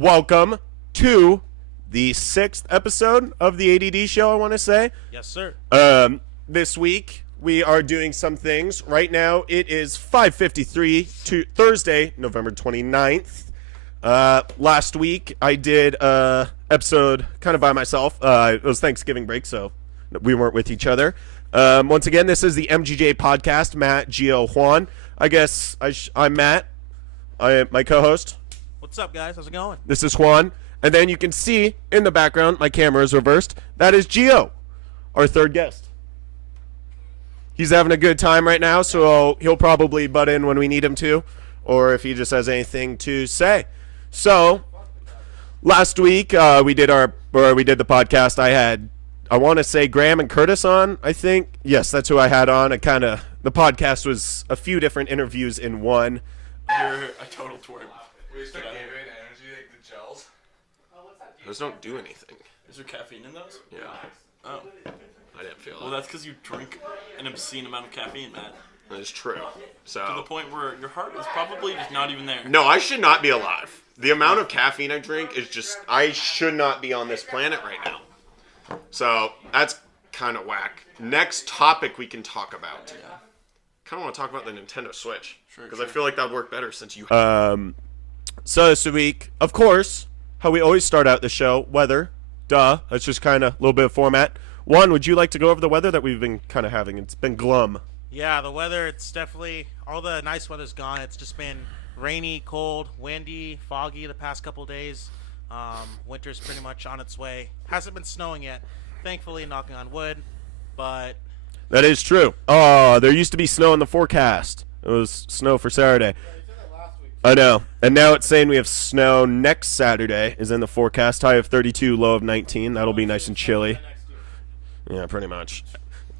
welcome to the 6th episode of the ADD show, I want to say. Yes, sir. This week, we are doing some things. Right now, it is 5:53 to Thursday, November 29th. Last week, I did an episode kind of by myself. It was Thanksgiving break, so we weren't with each other. Once again, this is the MGJ podcast. Matt, Gio, Juan. I guess I'm Matt. I am my co-host. What's up, guys? How's it going? This is Juan. And then you can see in the background, my camera is reversed. That is Gio, our third guest. He's having a good time right now, so he'll probably butt in when we need him to, or if he just has anything to say. So, last week we did the podcast. I want to say Graham and Curtis on, I think. Yes, that's who I had on. The podcast was a few different interviews in one. You're a total twerp. We start giving energy like the gels. Those don't do anything. Is there caffeine in those? Yeah. Oh. I didn't feel Well, that's because you drink an obscene amount of caffeine, Matt. That is true. To the So, point where your heart is probably just not even there. no, I should not be alive. The amount of caffeine I drink is just, I should not be on this planet right now. So, that's kind of whack. Next topic we can talk about. Yeah. Kind of want to talk about the Nintendo Switch. Sure, Because sure. I feel like that would work better since you... So this week, of course, how we always start out the show, weather. Duh. That's just kind of a little bit of format. Juan, would you like to go over the weather that we've been kind of having? It's been glum. Yeah, the weather, it's definitely, all the nice weather's gone. It's just been rainy, cold, windy, foggy the past couple days. Winter's pretty much on its way. Hasn't been snowing yet, thankfully, knocking on wood, but... That is true. Oh, there used to be snow in the forecast. It was snow for Saturday. I know. And now it's saying we have snow next Saturday is in the forecast. High of 32, low of 19. That'll be nice and chilly. Yeah, pretty much.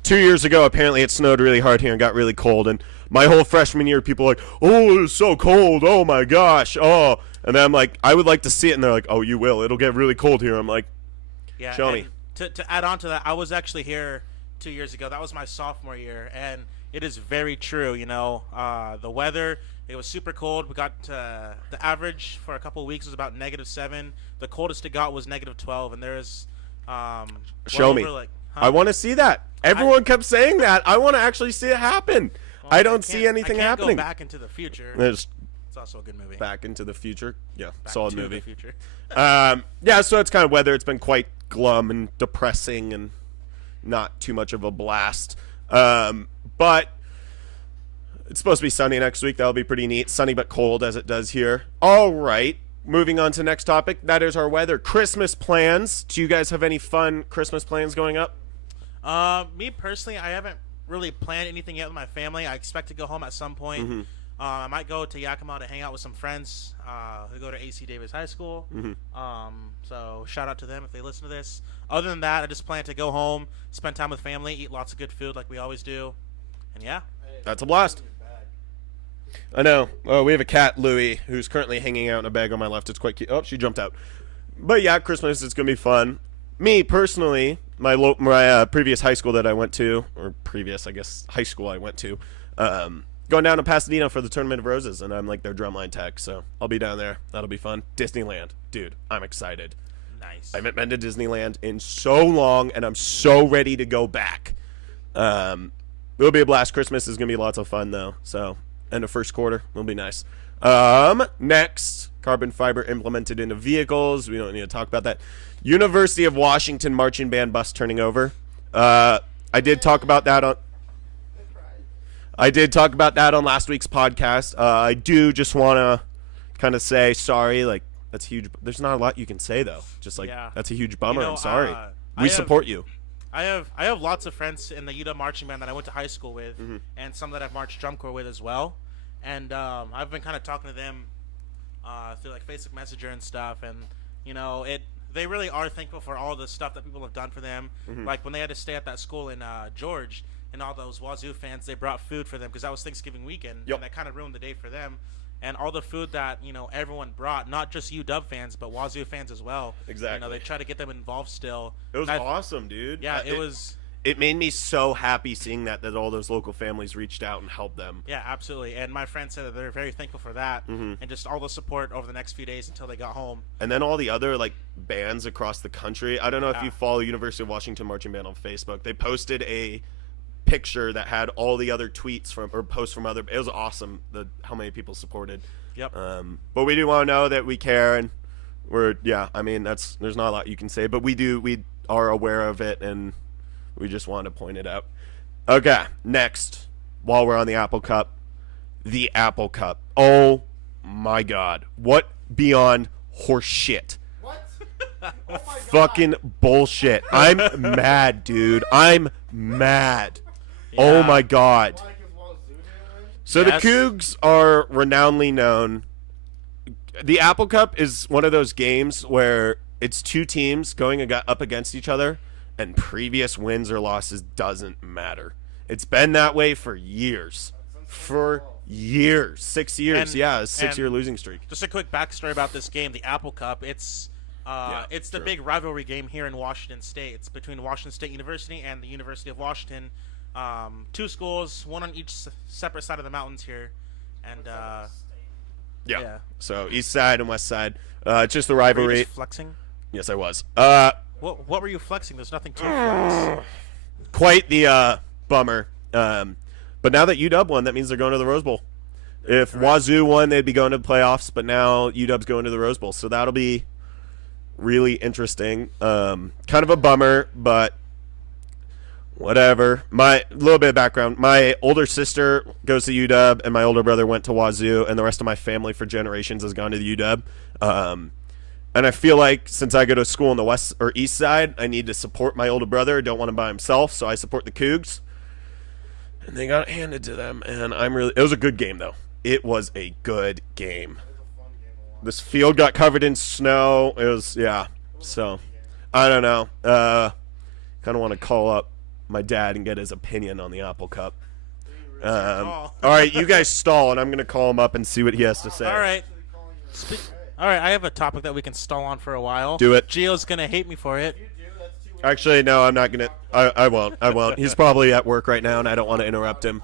2 years ago, apparently it snowed really hard here and got really cold. And my whole freshman year, people were like, oh, it's so cold. Oh, my gosh. Oh. And then I'm like, I would like to see it. And they're like, oh, you will. It'll get really cold here. I'm like, Yeah, show me. To add on to that, I was actually here 2 years ago. That was my sophomore year, and it is very true. You know, the weather, it was super cold. We got the average for a couple of weeks was about -7. The coldest it got was -12, and there's Show me. I want to see that. Everyone kept saying that. I want to actually see it happen. Well, I don't see anything I can't happening. Go Back into the Future. There's It's also a good movie. Back into the Future. Yeah, Back solid to movie. The future. Yeah, so it's kind of weather. It's been quite glum and depressing and not too much of a blast. But it's supposed to be sunny next week. That'll be pretty neat. Sunny but cold as it does here. All right. Moving on to next topic. That is our weather. Christmas plans. Do you guys have any fun Christmas plans going up? Me personally, I haven't really planned anything yet with my family. I expect to go home at some point. Mm-hmm. I might go to Yakima to hang out with some friends who go to AC Davis High School. Mm-hmm. So shout out to them if they listen to this. Other than that, I just plan to go home, spend time with family, eat lots of good food like we always do. And yeah. That's a blast. I know. Oh, we have a cat, Louie, who's currently hanging out in a bag on my left. It's quite cute. Oh, she jumped out. But yeah, Christmas is going to be fun. Me, personally, my previous high school that I went to, or previous, I guess, high school I went to, going down to Pasadena for the Tournament of Roses, and I'm like their drumline tech, so I'll be down there. That'll be fun. Disneyland. Dude, I'm excited. Nice. I haven't been to Disneyland in so long, and I'm so ready to go back. It'll be a blast. Christmas is going to be lots of fun, though, so end of first quarter will be nice. Next, carbon fiber implemented into vehicles. We don't need to talk about that. University of Washington marching band bus turning over. I did talk about that on last week's podcast. I do just want to kind of say sorry. Like, that's huge. There's not a lot you can say, though. Just like, Yeah. that's a huge bummer. You know, I'm sorry. I We have- support you. I have lots of friends in the UW marching band that I went to high school with, Mm-hmm. and some that I've marched drum corps with as well. And I've been kind of talking to them through like Facebook Messenger and stuff, and you know, they really are thankful for all the stuff that people have done for them. Mm-hmm. Like when they had to stay at that school in George, and all those Wazoo fans, they brought food for them because that was Thanksgiving weekend, Yep. and that kind of ruined the day for them. And all the food that, you know, everyone brought, not just UW fans, but Wazoo fans as well. Exactly. You know, they try to get them involved still. It was And awesome, dude. Yeah, it was. it made me so happy seeing that all those local families reached out and helped them. Yeah, absolutely. And my friend said that they're very thankful for that and just all the support over the next few days until they got home. And then all the other like bands across the country. I don't know if you follow University of Washington Marching Band on Facebook. They posted a picture that had all the other tweets from or posts from other. It was awesome how many people supported. Yep. But we do want to know that we care, and I mean there's not a lot you can say, but we are aware of it, and we just wanted to point it out. Okay, next, while we're on the Apple Cup, the Apple Cup. Oh my God, what beyond horse shit. What? Oh my God. Fucking bullshit. I'm mad, dude. I'm mad. Oh my God. Why, 'cause Wazoo didn't win? So Yes. the Cougs are renownedly known. The Apple Cup is one of those games where it's two teams going up against each other, and previous wins or losses doesn't matter. It's been that way for years. For years. 6 years. And- Yeah, a 6-year and- losing streak. Just a quick backstory about this game, the Apple Cup. It's the sure. big rivalry game here in Washington State. It's between Washington State University and the University of Washington. Two schools, one on each separate side of the mountains here, and yeah. So east side and west side. It's just the were you rivalry. just flexing? Yes, I was. What were you flexing? There's nothing to flex. Quite the bummer. But now that UW won, that means they're going to the Rose Bowl. If Wazoo won, they'd be going to the playoffs, but now UW's going to the Rose Bowl. So that'll be really interesting. Kind of a bummer, but whatever. My little bit of background. My older sister goes to UW, and my older brother went to Wazoo, and the rest of my family for generations has gone to the UW. And I feel like since I go to school on the west or east side, I need to support my older brother. I don't want him by himself, so I support the Cougs. And they got handed to them, and it was a good game, though. It was a good game. This field got covered in snow. It was, so I don't know. Kind of want to call up my dad and get his opinion on the Apple Cup. All right, you guys stall, and I'm going to call him up and see what he has to say. All right. All right, I have a topic that we can stall on for a while. Do it. Gio's gonna hate me for it. Actually, no, I'm not going to. I won't. He's probably at work right now, and I don't want to interrupt him.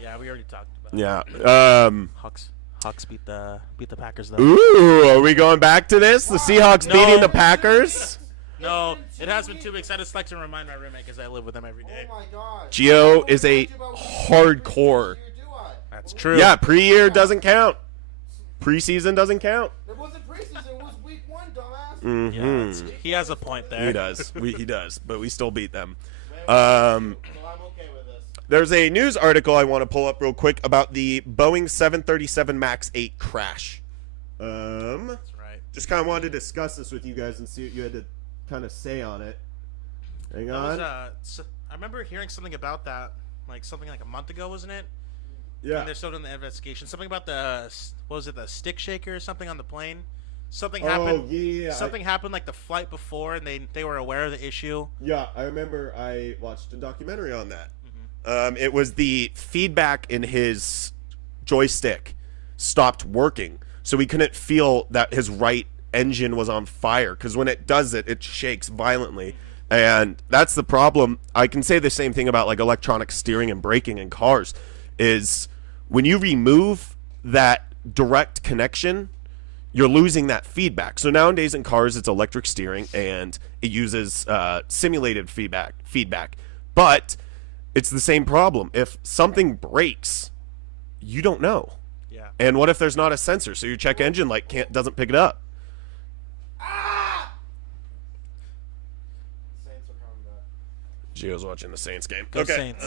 Yeah, we already talked about it. Yeah. Hawks beat the Packers though. Ooh, are we going back to this? The Seahawks No. beating the Packers? No, it has been 2 weeks. I just like to remind my roommate because I live with him every day. Oh my God. Gio is a hardcore. That's true. Yeah, pre-year doesn't count. Preseason doesn't count. It wasn't preseason. It was week 1, dumbass. Mm-hmm. He has a point there. He does. He does. But we still beat them. So I'm okay with this. There's a news article I want to pull up real quick about the Boeing 737 MAX 8 crash. That's right. Just kind of wanted to discuss this with you guys and see what you had to kind of say on it. Hang on. I remember hearing something about that, something like a month ago, wasn't it? Yeah. And they're still doing the investigation. Something about the stick shaker or something on the plane. Something happened. Oh, yeah. Something happened like the flight before, and they were aware of the issue. Yeah, I remember I watched a documentary on that. It was the feedback in his joystick stopped working, so he couldn't feel that his right engine was on fire, because when it does it shakes violently, and that's the problem. I can say the same thing about electronic steering and braking in cars, is when you remove that direct connection, you're losing that feedback. So nowadays in cars, it's electric steering, and it uses simulated feedback. But it's the same problem. If something breaks, you don't know. Yeah. And what if there's not a sensor? So your check engine light doesn't pick it up. Saints are coming back. Gio's watching the Saints game. Go okay. Saints.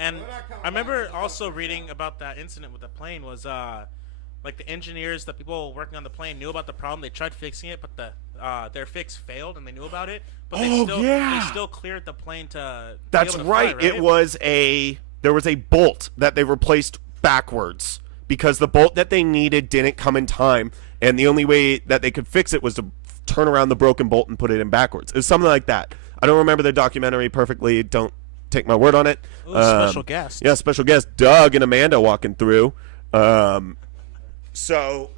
And I remember also reading about that incident with the plane was the engineers, the people working on the plane knew about the problem. They tried fixing it, but their fix failed, and they knew about it. But they still cleared the plane to. That's be able to right. fly, right. It was there was a bolt that they replaced backwards because the bolt that they needed didn't come in time, and the only way that they could fix it was to turn around the broken bolt and put it in backwards. It was something like that. I don't remember the documentary perfectly. Don't take my word on it. Ooh, special guest. Yeah, special guest Doug and Amanda walking through. So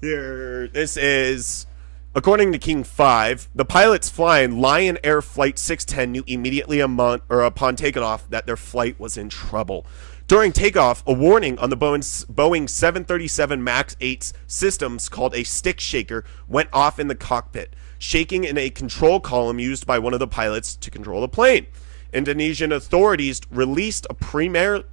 here, this is According to King 5, the pilots flying Lion Air Flight 610 knew immediately upon takeoff that their flight was in trouble. During takeoff, a warning on the Boeing 737 MAX 8's systems called a stick shaker went off in the cockpit, shaking in a control column used by one of the pilots to control the plane. Indonesian authorities released a preliminary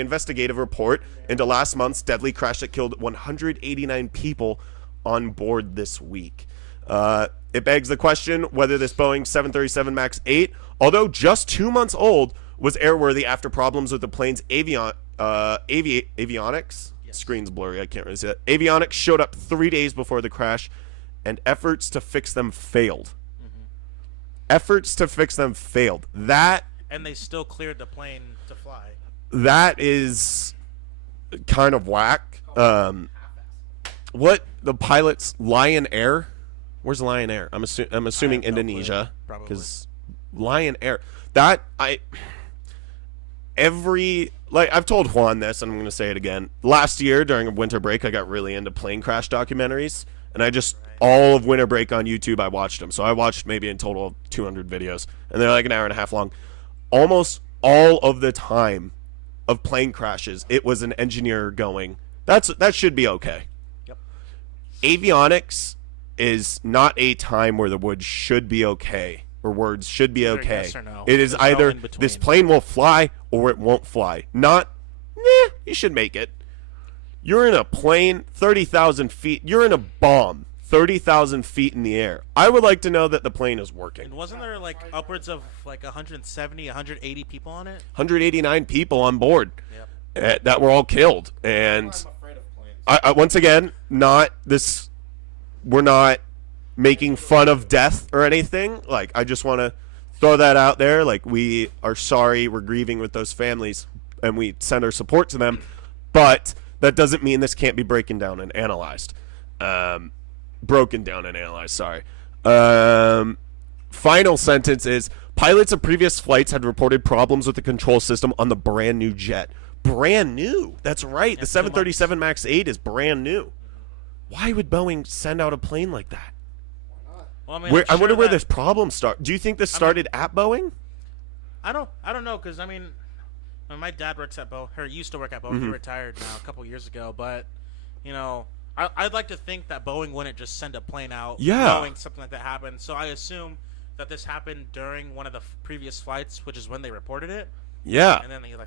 investigative report into last month's deadly crash that killed 189 people on board this week. It begs the question whether this Boeing 737 MAX 8, although just 2 months old, was airworthy after problems with the plane's avionics. Yes. Screen's blurry, I can't really see that. Avionics showed up 3 days before the crash, and efforts to fix them failed. Efforts to fix them failed. And they still cleared the plane to fly. That is kind of whack. What the pilots, Lion Air? Where's Lion Air? I'm assuming Indonesia, because Lion Air. I've told Juan this, and I'm going to say it again. Last year during a winter break, I got really into plane crash documentaries, and all of winter break on YouTube, I watched them. So I watched maybe in total of 200 videos, and they're like an hour and a half long. Almost all of the time of plane crashes, it was an engineer going, that should be okay. Yep. Avionics is not a time where the words should be okay. Or words should be okay. Yes or no. It is There's either no in between. this plane will fly or it won't fly. Not, you should make it. You're in a plane 30,000 feet. You're in a bomb 30,000 feet in the air. I would like to know that the plane is working. And wasn't there like upwards of like 170, 180 people on it? 189 people on board Yep. that were all killed. And I'm afraid of planes. I once again, we're not making fun of death or anything. Like, I just want to throw that out there. Like, we are sorry, we're grieving with those families, and we send our support to them. But that doesn't mean this can't be broken down and analyzed. Sorry. Final sentence is, pilots of previous flights had reported problems with the control system on the brand new jet. Brand new. That's right. The 737 MAX 8 is brand new. Why would Boeing send out a plane like that? Well, I mean, I wonder where this problem started. Do you think this started at Boeing? I don't know, because I mean, my dad works at Boeing, or used to work at Boeing. He retired now a couple years ago, but I'd like to think that Boeing wouldn't just send a plane out knowing something like that happened. So I assume that this happened during one of the previous flights, which is when they reported it. Yeah. And then they said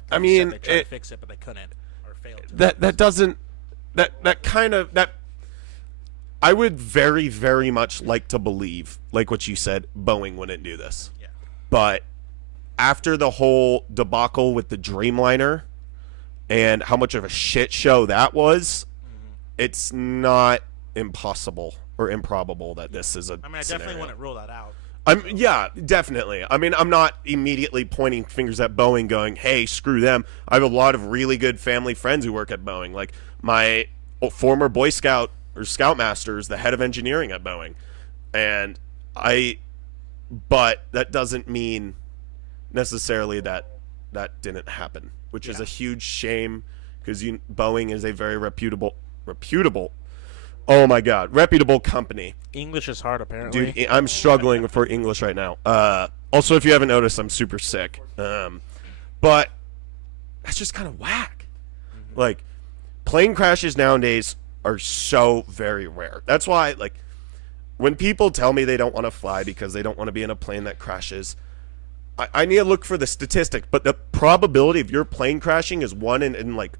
they tried to fix it, but they couldn't or failed. I would very, very much like to believe, like what you said, Boeing wouldn't do this. Yeah. But after the whole debacle with the Dreamliner and how much of a shit show that was, it's not impossible or improbable that this is a I definitely wouldn't rule that out. Yeah, definitely. I mean, I'm not immediately pointing fingers at Boeing going, hey, screw them. I have a lot of really good family friends who work at Boeing. Like, my former Boy Scout or Scoutmaster is the head of engineering at Boeing. But that doesn't mean necessarily that didn't happen, which is a huge shame, because Boeing is a very reputable company. English is hard, apparently. Dude, I'm struggling for English right now. Also, if you haven't noticed, I'm super sick. But that's just kind of whack. Like, plane crashes nowadays are so very rare. That's why, like, when people tell me they don't want to fly because they don't want to be in a plane that crashes, I need to look for the statistic. But the probability of your plane crashing is 1 in like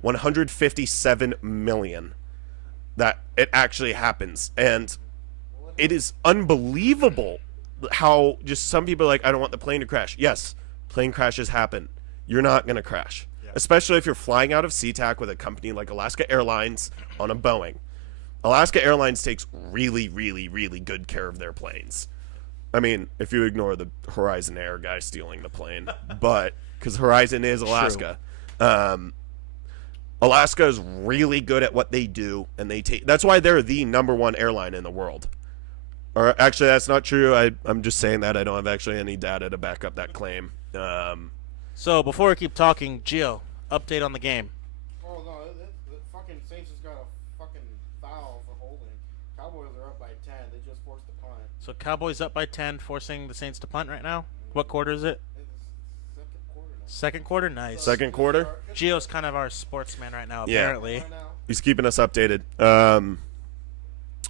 157 million that it actually happens. And it is unbelievable how just some people are like, I don't want the plane to crash. Yes, plane crashes happen. You're not going to crash. Yeah. Especially if you're flying out of SeaTac with a company like Alaska Airlines on a Boeing. Alaska Airlines takes really, really, really good care of their planes. I mean, if you ignore the Horizon Air guy stealing the plane. But, because Horizon is Alaska. Alaska is really good at what they do, and that's why they're the #1 airline in the world. Or actually, that's not true. I'm just saying that. I don't have actually any data to back up that claim. So before we keep talking, Gio, update on the game. Oh no, the fucking Saints just got a fucking foul for holding. Cowboys So Cowboys up by 10, forcing the Saints to punt right now. What quarter is it? It's second quarter now. Second quarter? Nice. Second quarter. Gio's kind of our sportsman right now, Yeah. apparently. Right now. He's keeping us updated.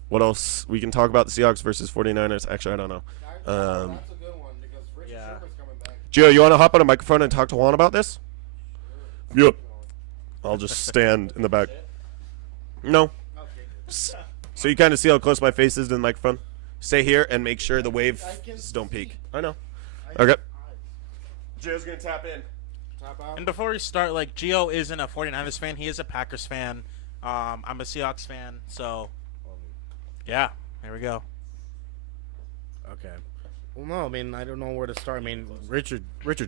What else? We can talk about the Seahawks versus 49ers. Actually, I don't know. That's a good one because Richard Yeah. Sherman's coming back. Gio, you want to hop on a microphone and talk to Juan about this? Yep. I'll just stand in the back. No. So you kind of see how close my face is to the microphone? Stay here and make sure the waves don't peak. I know. Okay. Gio's going to tap in. Top out. And before we start, like, Gio isn't a 49ers fan. He is a Packers fan. I'm a Seahawks fan. So, yeah, there we go. Okay. Well, no, I mean, I don't know where to start. I mean, Richard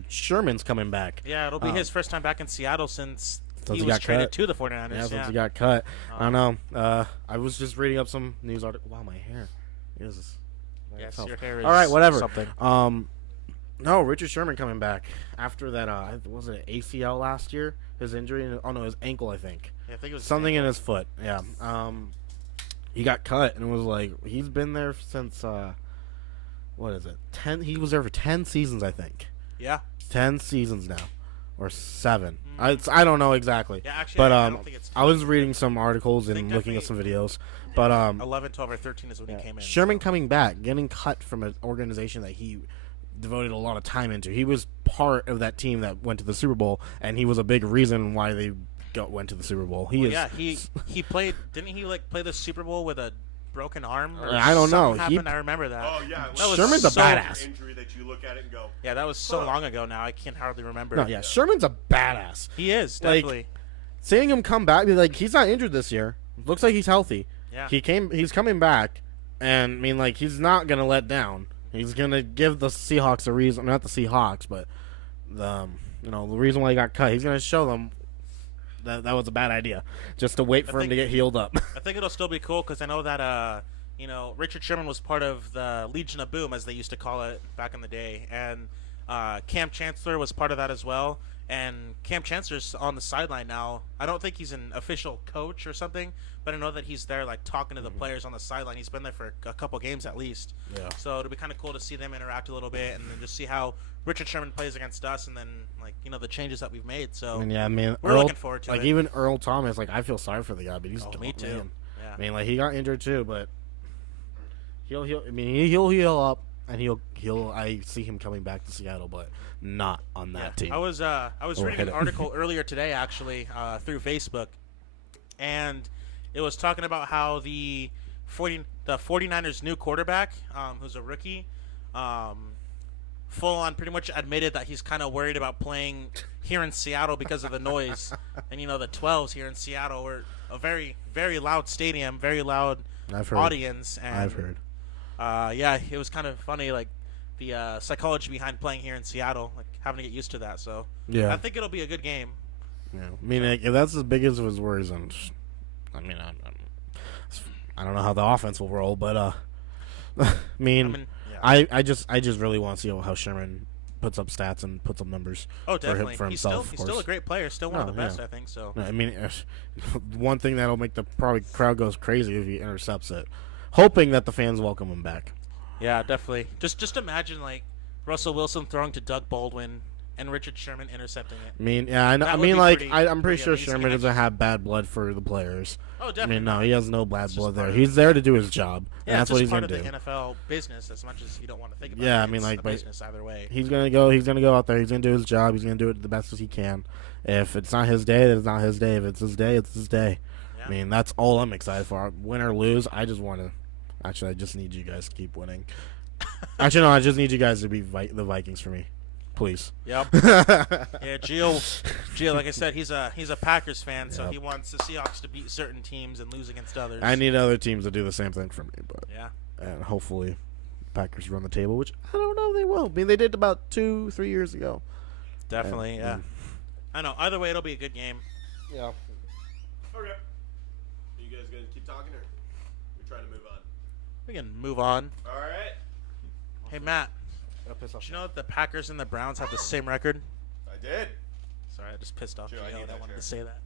Sherman's coming back. Yeah, it'll be his first time back in Seattle since Since he he was got traded cut. to the 49ers. Yeah, Yeah, since he got cut. I don't know. I was just reading up some news article. Wow, my hair. Is Yes, your hair is all right, whatever. something. No, Richard Sherman coming back after that. Was it ACL last year? His injury? Oh no, his ankle, I think. Yeah, I think it was Something in his foot. Yeah. He got cut and it was like he's been there since what is it? 10. He was there for 10 seasons, I think. Yeah. 10 seasons now, or 7. I don't know exactly. Yeah, actually, But I don't think it's I was reading some articles and think looking at some definitely- videos. But 11, 12, or 13 is when he came in. Sherman so. coming back, getting cut from an organization that he devoted a lot of time into. He was part of that team that went to the Super Bowl, and he was a big reason why they went to the Super Bowl. Yeah, he played. Didn't he play the Super Bowl with a broken arm? Or I don't know. something happened, I remember that. Oh, yeah. That was Sherman's a so- badass. Injury that you look at it and go, Yeah, that was so long ago now. I can hardly remember. No, yeah, Sherman's a badass. He is Like, definitely. Seeing him come back, like he's not injured this year. Looks like he's healthy. Yeah. He's coming back, and I mean, like he's not gonna let down. He's gonna give the Seahawks a reason, not the Seahawks, but the the reason why he got cut. He's gonna show them that was a bad idea, just to wait for him to get healed up. I think it'll still be cool because I know that Richard Sherman was part of the Legion of Boom, as they used to call it back in the day, and Cam Chancellor was part of that as well. And Cam Chancellor's on the sideline now. I don't think he's an official coach or something, but I know that he's there, like, talking to the players on the sideline. He's been there for a couple games at least. Yeah. So it'll be kind of cool to see them interact a little bit, and then just see how Richard Sherman plays against us, and then the changes that we've made. So And yeah, I mean, we're looking forward to like it. even Earl Thomas, like I feel sorry for the guy, but he's Me too. man. Yeah. I mean, like he got injured too, but he'll heal up, and I see him coming back to Seattle, but not on that team. I was Or reading hit an it. article earlier today, actually, through Facebook, and it was talking about how the 49ers' new quarterback, who's a rookie, full on pretty much admitted that he's kind of worried about playing here in Seattle because of the noise. And the 12s here in Seattle were a very, very loud stadium, very loud I've heard. audience. And, I've heard. yeah, it was kind of funny, like the psychology behind playing here in Seattle, like having to get used to that. So Yeah. I think it'll be a good game. Yeah. I mean, like, if that's as big as his worries, I mean, I don't know how the offense will roll, but I mean, yeah. I just really want to see how Sherman puts up stats and puts up numbers. Oh, definitely. for himself. He's still a great player. Still one of the best, I think. So. I mean, one thing that'll make the probably crowd goes crazy if he intercepts it, hoping that the fans welcome him back. Yeah, definitely. Just imagine like Russell Wilson throwing to Doug Baldwin and Richard Sherman intercepting it. I mean, yeah, I know. That I would mean, be like, pretty- I'm pretty pretty sure amazing. Sherman doesn't have bad blood for the players. Oh, I definitely. mean, no, he has no bad It's just blood there. part of- He's there to do his job, Yeah, and it's that's what just he's part gonna of do. the NFL business, as much as you don't want to think about. Yeah, it. I mean, It's like, a but- business either way. He's gonna go out there. He's gonna do his job. He's gonna do it the best as he can. If it's not his day, then it's not his day. If it's his day, it's his day. Yeah. I mean, that's all I'm excited for. Win or lose, I just want to. Actually, I just need you guys to keep winning. Actually, no, I just need you guys to be the Vikings for me, please. Yep. Yeah, Gio, like I said, he's a Packers fan, so Yep. he wants the Seahawks to beat certain teams and lose against others. I need other teams to do the same thing for me, but Yeah. and hopefully, Packers run the table, which I don't know if they will. I mean, they did about 2-3 years ago. Definitely. Yeah. I know. Either way, it'll be a good game. Yeah. okay. You guys gonna keep talking, or we try to move on? We can move on. All right. Hey, Matt. Did you know that the Packers and the Browns have the same record? I did. Sorry, I just pissed off Sure, Gio. I need I that wanted chair. to say that.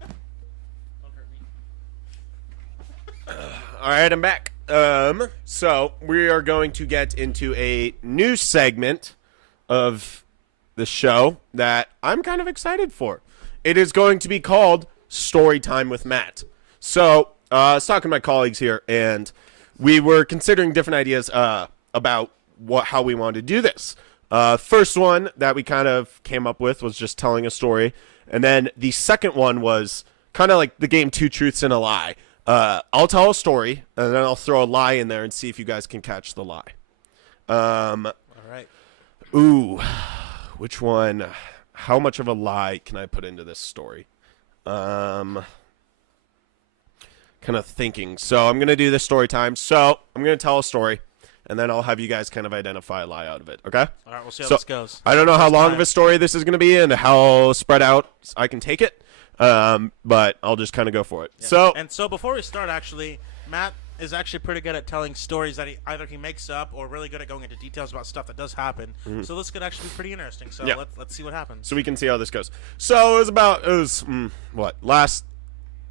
Don't hurt me. All right, I'm back. So we are going to get into a new segment of the show that I'm kind of excited for. It is going to be called Story Time with Matt. So I was talking to my colleagues here, and we were considering different ideas about how we wanted to do this. First one that we kind of came up with was just telling a story, and then the second one was kind of like the game Two Truths and a Lie. I'll tell a story, and then I'll throw a lie in there and see if you guys can catch the lie. All right. Ooh, which one? How much of a lie can I put into this story? Kind of thinking. So I'm going to do this story time. So I'm going to tell a story, and then I'll have you guys kind of identify a lie out of it, okay? All right, we'll see how this goes. I don't know how First long time. of a story this is going to be and how spread out I can take it, but I'll just kind of go for it. Yeah. So before we start, actually, Matt is actually pretty good at telling stories that either he makes up or really good at going into details about stuff that does happen. So this could actually be pretty interesting. So Yeah. let's see what happens. So we can see how this goes. So it was last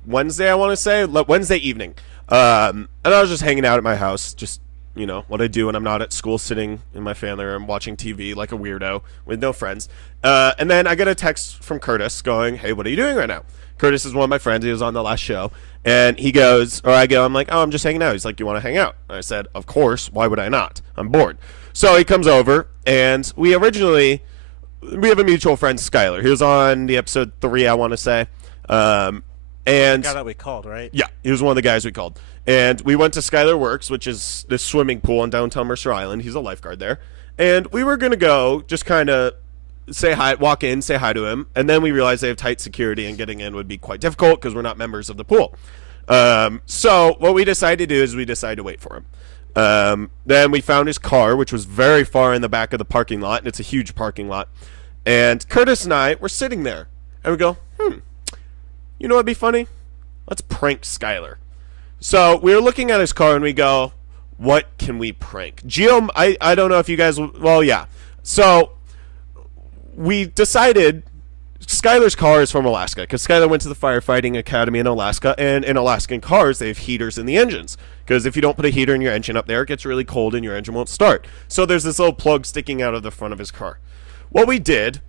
Wednesday, I want to say, Wednesday evening. And I was just hanging out at my house, just, you know, what I do when I'm not at school, sitting in my family room watching TV like a weirdo with no friends. And then I get a text from Curtis going, "Hey, what are you doing right now?" Curtis is one of my friends. He was on the last show. And he goes, or I go, I'm like, "Oh, I'm just hanging out." He's like, "You want to hang out?" And I said, "Of course. Why would I not? I'm bored." So he comes over, and we have a mutual friend, Skylar. He was on the episode 3, I want to say. And The guy that we called, right? yeah, he was one of the guys we called. And we went to Skylar Works, which is this swimming pool in downtown Mercer Island. He's a lifeguard there. And we were going to go just kind of say hi, walk in, say hi to him. And then we realized they have tight security and getting in would be quite difficult because we're not members of the pool. So what we decided to do is we decided to wait for him. Then we found his car, which was very far in the back of the parking lot. And it's a huge parking lot. And Curtis and I were sitting there. And we go, you know what'd be funny? Let's prank Skylar. So we were looking at his car and we go, what can we prank? Gio, I don't know if you guys, well, yeah. So we decided Skylar's car is from Alaska because Skylar went to the firefighting academy in Alaska, and in Alaskan cars, they have heaters in the engines because if you don't put a heater in your engine up there, it gets really cold and your engine won't start. So there's this little plug sticking out of the front of his car. What we did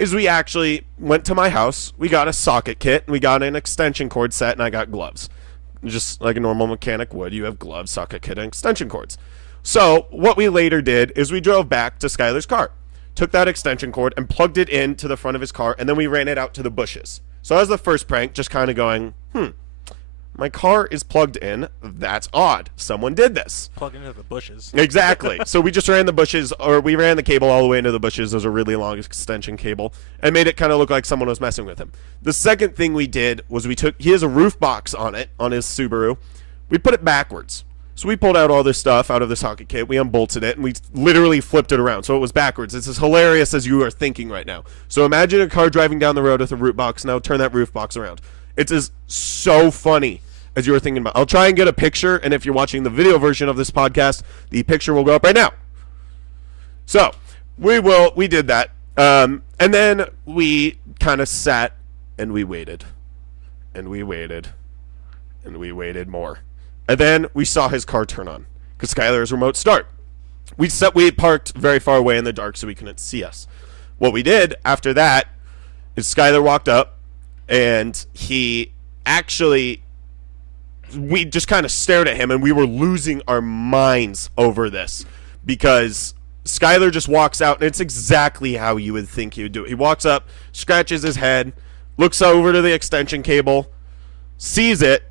is we actually went to my house, we got a socket kit, and we got an extension cord set, and I got gloves. Just like a normal mechanic would, you have gloves, socket kit, and extension cords. So what we later did is we drove back to Skylar's car, took that extension cord, and plugged it into the front of his car, and then we ran it out to the bushes. So that was the first prank, just kind of going, my car is plugged in. That's odd. Someone did this. Plug into the bushes. Exactly. So we just ran the bushes, or we ran the cable all the way into the bushes. There's a really long extension cable, and made it kind of look like someone was messing with him. The second thing we did was he has a roof box on it, on his Subaru. We put it backwards. So we pulled out all this stuff out of the socket kit. We unbolted it, and we literally flipped it around. So it was backwards. It's as hilarious as you are thinking right now. So imagine a car driving down the road with a roof box. Now turn that roof box around. It's so funny as you were thinking about. I'll try and get a picture, and if you're watching the video version of this podcast, the picture will go up right now. So we did that. And then we kind of sat and we waited. And we waited. And we waited more. And then we saw his car turn on because Skylar's remote start. We parked very far away in the dark so he couldn't see us. What we did after that is Skylar walked up, and we just kind of stared at him, and we were losing our minds over this because Skylar just walks out, and it's exactly how you would think he would do it. He walks up, scratches his head, looks over to the extension cable, sees it,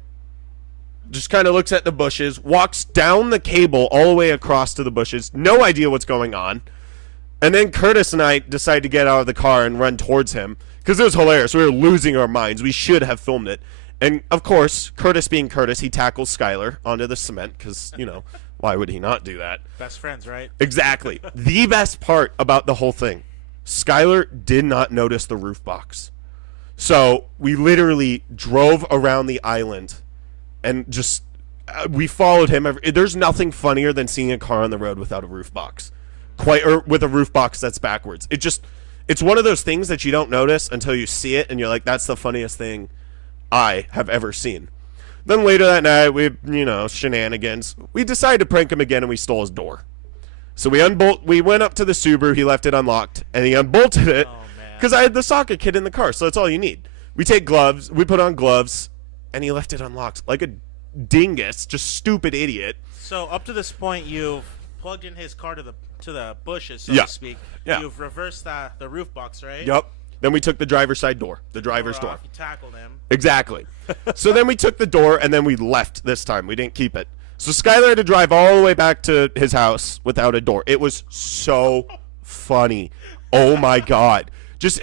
just kind of looks at the bushes, walks down the cable all the way across to the bushes, no idea what's going on. And then Curtis and I decided to get out of the car and run towards him because it was hilarious. We were losing our minds. We should have filmed it. And, of course, Curtis being Curtis, he tackles Skylar onto the cement because, you know, why would he not do that? Best friends, right? Exactly. The best part about the whole thing, Skylar did not notice the roof box. So we literally drove around the island and just we followed him. There's nothing funnier than seeing a car on the road without a roof box, or with a roof box that's backwards. It's one of those things that you don't notice until you see it, and you're like, that's the funniest thing I have ever seen. Then later that night, shenanigans. We decided to prank him again, and we stole his door. So we went up to the Subaru. He left it unlocked, and he unbolted it because I had the soccer kit in the car. So that's all you need. We take gloves. We put on gloves, and he left it unlocked like a dingus, just stupid idiot. So up to this point, you've plugged in his car to the bushes, so Yeah. to speak. Yeah. You've reversed the roof box, right? Yep. Then we took the driver's side door, the driver's Or, door. You tackled him. Exactly. So then we took the door, and then we left this time. We didn't keep it. So Skylar had to drive all the way back to his house without a door. It was so funny. Oh, my God. Just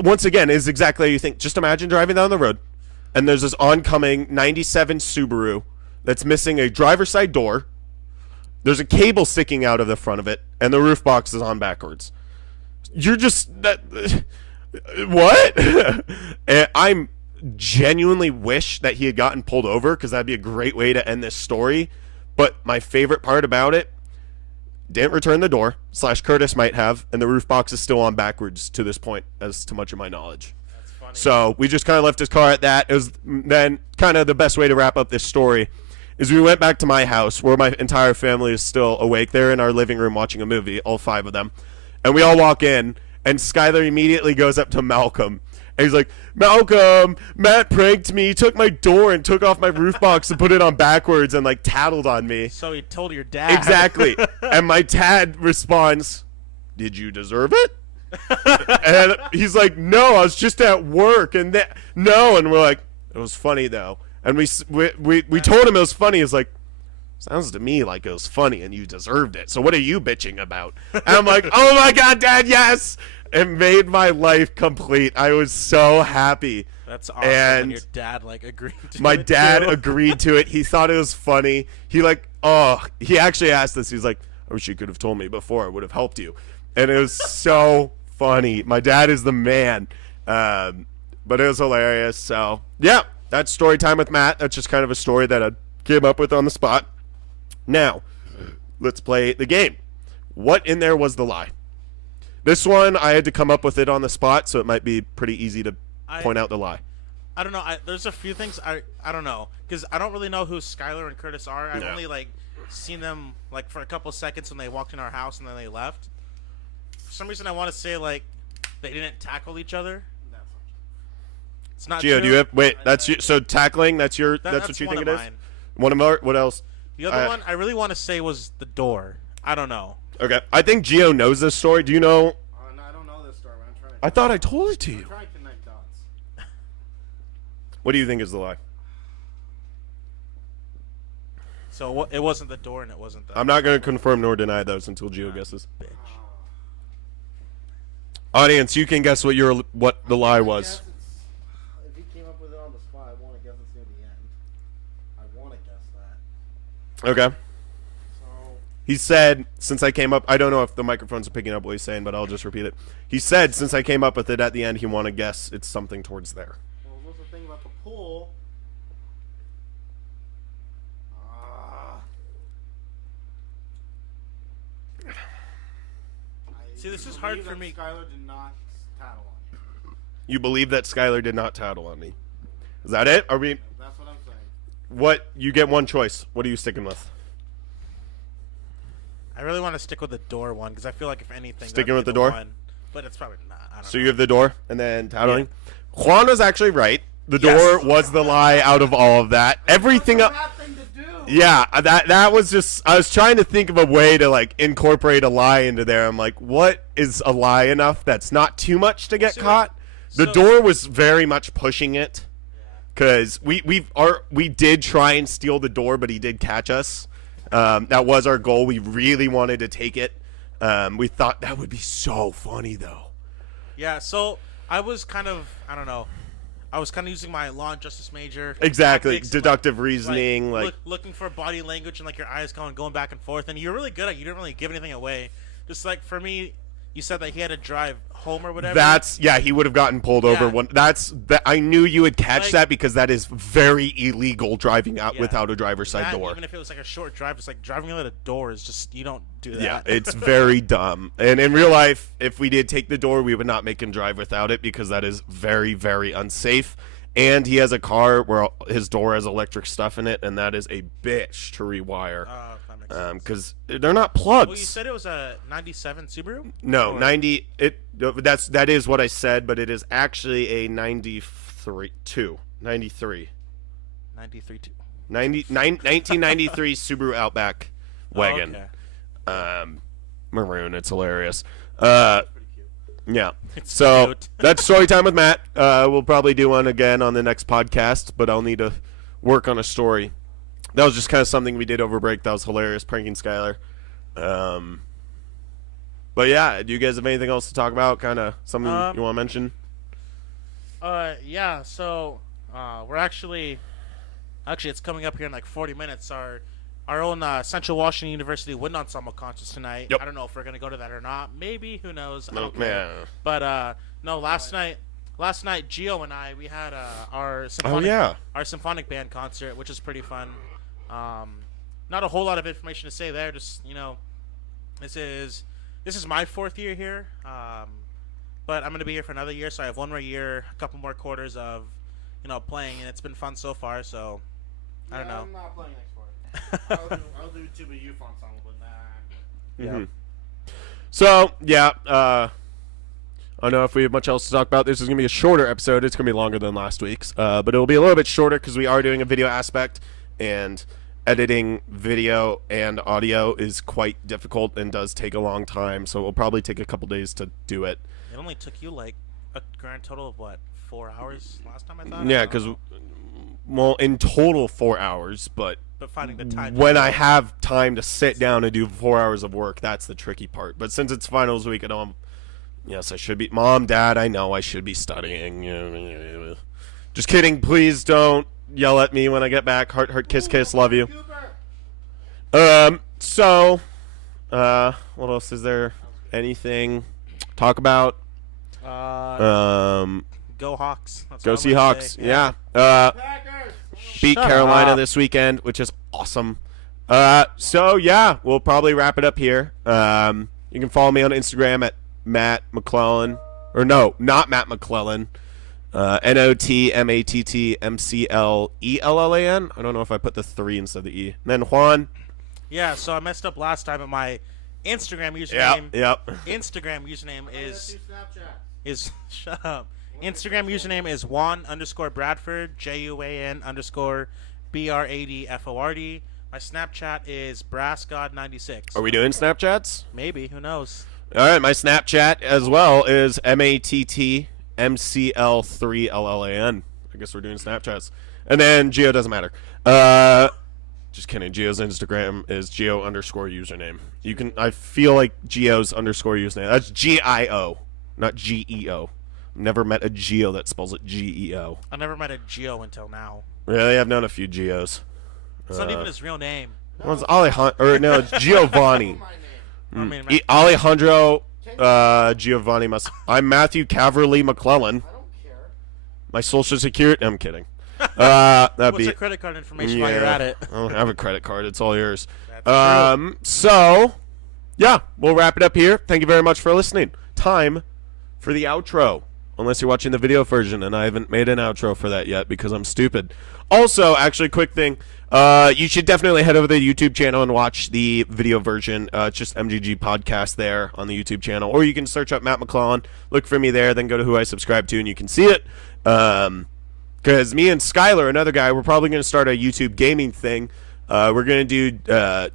once again, is exactly how you think. Just imagine driving down the road, and there's this oncoming 97 Subaru that's missing a driver's side door. There's a cable sticking out of the front of it, and the roof box is on backwards. You're just what? And I'm genuinely wish that he had gotten pulled over because that'd be a great way to end this story. But my favorite part about it, didn't return the door / Curtis might have, and the roof box is still on backwards to this point, as to much of my knowledge. That's funny. So we just kind of left his car at that. It was then kind of the best way to wrap up this story is we went back to my house where my entire family is still awake. They're in our living room watching a movie, all 5 of them. And we all walk in, and Skylar immediately goes up to Malcolm. And he's like, Malcolm, Matt pranked me. He took my door and took off my roof box and put it on backwards and, like, tattled on me. So he told your dad. Exactly. And my dad responds, did you deserve it? And he's like, no, I was just at work. And no. And we're like, it was funny, though. And we told him it was funny. He's like, sounds to me like it was funny and you deserved it. So what are you bitching about? And I'm like, oh my God, Dad, yes! It made my life complete. I was so happy. That's awesome. And when your dad agreed to my it, dad too. agreed to it. He thought it was funny. He actually asked us. He's like, I wish you could have told me before. I would have helped you. And it was so funny. My dad is the man. But it was hilarious. So yeah, that's story time with Matt. That's just kind of a story that I came up with on the spot. Now, let's play the game. What in there was the lie? This one, I had to come up with it on the spot, so it might be pretty easy to point out the lie. I don't know. There's a few things I don't know because I don't really know who Skylar and Curtis are. I've No. only seen them for a couple seconds when they walked in our house and then they left. For some reason, I want to say they didn't tackle each other. It's not Gio, true. do you have that's you, so tackling? That's what you one think of it is? mine. One of our, what else? The other one I really want to say was the door. I don't know. Okay, I think Gio knows this story. Do you know? No, I don't know this story, but I'm trying to. I thought I told it to I'm you. trying to connect dots. What do you think is the lie? So it wasn't the door and it wasn't the. I'm not going to confirm nor deny those until Gio guesses. Audience, you can guess what the lie was. Guess if he came up with it on the spot, I want to guess it's near the end. I want to guess that. Okay. So He said, since I came up, I don't know if the microphones are picking up what he's saying, but I'll just repeat it. He said, since I came up with it at the end, he want to guess it's something towards there. well, what's the thing about the pool? See, this is hard for me. Skylar did not tattle on you. You believe that Skylar did not tattle on me. Is that it? Are we? That's what I'm saying. What? You get one choice. What are you sticking with? I really want to stick with the door one because I feel like if anything, Sticking that'd with be the door? one. But it's probably not. I don't So know. you have the door and then tattling. Juan was actually right. The Yes. door was the lie out of all of that. Everything That's else. a bad thing to do. Yeah, that was just. I was trying to think of a way to incorporate a lie into there. I'm like, what is a lie enough that's not too much to get So- caught? The so- door was very much pushing it, because we did try and steal the door, but he did catch us. That was our goal. We really wanted to take it. We thought that would be so funny though. Yeah, so I was kind of, I don't know, I was kind of using my law and justice major. Exactly, tactics, deductive reasoning, looking for body language and your eyes going back and forth, and you're really good at. You didn't really give anything away. Just for me, you said that he had to drive home or whatever. He would have gotten pulled over. Yeah. I knew you would catch Like- that because that is very illegal driving out Yeah. without a driver's side That, door. even if it was a short drive, just driving out a door is just you don't do that. Yeah, it's very dumb. And in real life, if we did take the door, we would not make him drive without it because that is very, very unsafe. And he has a car where his door has electric stuff in it, and that is a bitch to rewire. That makes sense. Because they're not plugs. Well, you said it was a 97 Subaru? No, Or- 90. That is what I said, but it is actually a 93. 93 too. 1993 Subaru Outback wagon. Oh, okay. Maroon. It's hilarious. Yeah. It's So cute. that's story time with Matt. We'll probably do one again on the next podcast, but I'll need to work on a story. That was just kind of something we did over break. That was hilarious, pranking Skylar. But yeah, do you guys have anything else to talk about? Kind of something you want to mention? Yeah, so we're actually it's coming up here in like 40 minutes. Our own Central Washington University wind ensemble concert tonight. Yep. I don't know if we're gonna go to that or not. Maybe, who knows? I No, don't care. man. But no, last night Gio and I, we had our symphonic band concert, which is pretty fun. Not a whole lot of information to say there. Just this is my 4th year here. But I'm gonna be here for another year, so I have one more year, a couple more quarters of playing, and it's been fun so far. So I don't know. I'm not playing next part. I'll do tuba youth ensemble, but nah. Mhm. So yeah, I don't know if we have much else to talk about. This is gonna be a shorter episode. It's gonna be longer than last week's, but it'll be a little bit shorter because we are doing a video aspect, and editing video and audio is quite difficult and does take a long time. So it'll probably take a couple days to do it. It only took you like a grand total of what, 4 hours last time I thought. Yeah, because in total 4 hours, but finding the time. when I have time to sit down and do 4 hours of work, that's the tricky part. But since it's finals week, yes, I should be. Mom, Dad, I know I should be studying. Just kidding. Please don't yell at me when I get back. Heart, kiss, kiss. Love you. So, what else is there? Anything to talk about? Go Hawks. That's Go all I'm gonna Seahawks. say. Yeah. Packers! Beat Shut Carolina up. this weekend, which is awesome. So yeah, we'll probably wrap it up here. You can follow me on Instagram at Matt McClellan, or no, not Matt McClellan. NOTMATTMCLELLAN. I don't know if I put the 3 instead of the E. And then Juan. Yeah, so I messed up last time at my Instagram username. Yep. Instagram username is shut up. What's Instagram username is Juan_Bradford, JUAN_BRADFORD. My Snapchat is BrassGod96. Are we doing Snapchats? Maybe, who knows? All right, my Snapchat as well is MATTMCL3LLAN. I guess we're doing Snapchats. And then Geo doesn't matter. Just kidding. Geo's Instagram is Geo_username. You can. I feel like Geo's underscore username. That's GIO, not GEO. Never met a Geo that spells it GEO. I never met a Geo until now. Really, I've known a few Geos. It's not even his real name. One's Alejandro, or no, it's Giovanni. I mean, Alejandro Giovanni must. I'm Matthew Caverly McClellan. I don't care. My social security. I'm kidding. That'd what's be. the credit card information while you're at it? I don't have a credit card. It's all yours. That's So, yeah, we'll wrap it up here. Thank you very much for listening. Time for the outro. Unless you're watching the video version, and I haven't made an outro for that yet because I'm stupid. Also, actually, quick thing. You should definitely head over to the YouTube channel and watch the video version. It's just MGG Podcast there on the YouTube channel. Or you can search up Matt McClellan, look for me there, then go to who I subscribe to, and you can see it. Because me and Skylar, another guy, we're probably going to start a YouTube gaming thing. We're going to do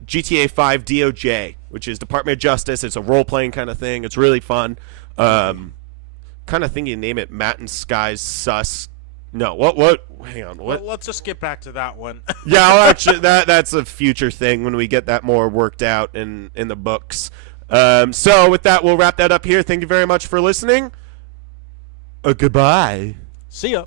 GTA 5 DOJ, which is Department of Justice. It's a role-playing kind of thing. It's really fun. Kind of thinking name it Matt and Sky's Sus. No, what? Hang on, what? Well, let's just get back to that one. Yeah, well, actually, that's a future thing when we get that more worked out in the books. So with that, we'll wrap that up here. Thank you very much for listening. Goodbye. See ya.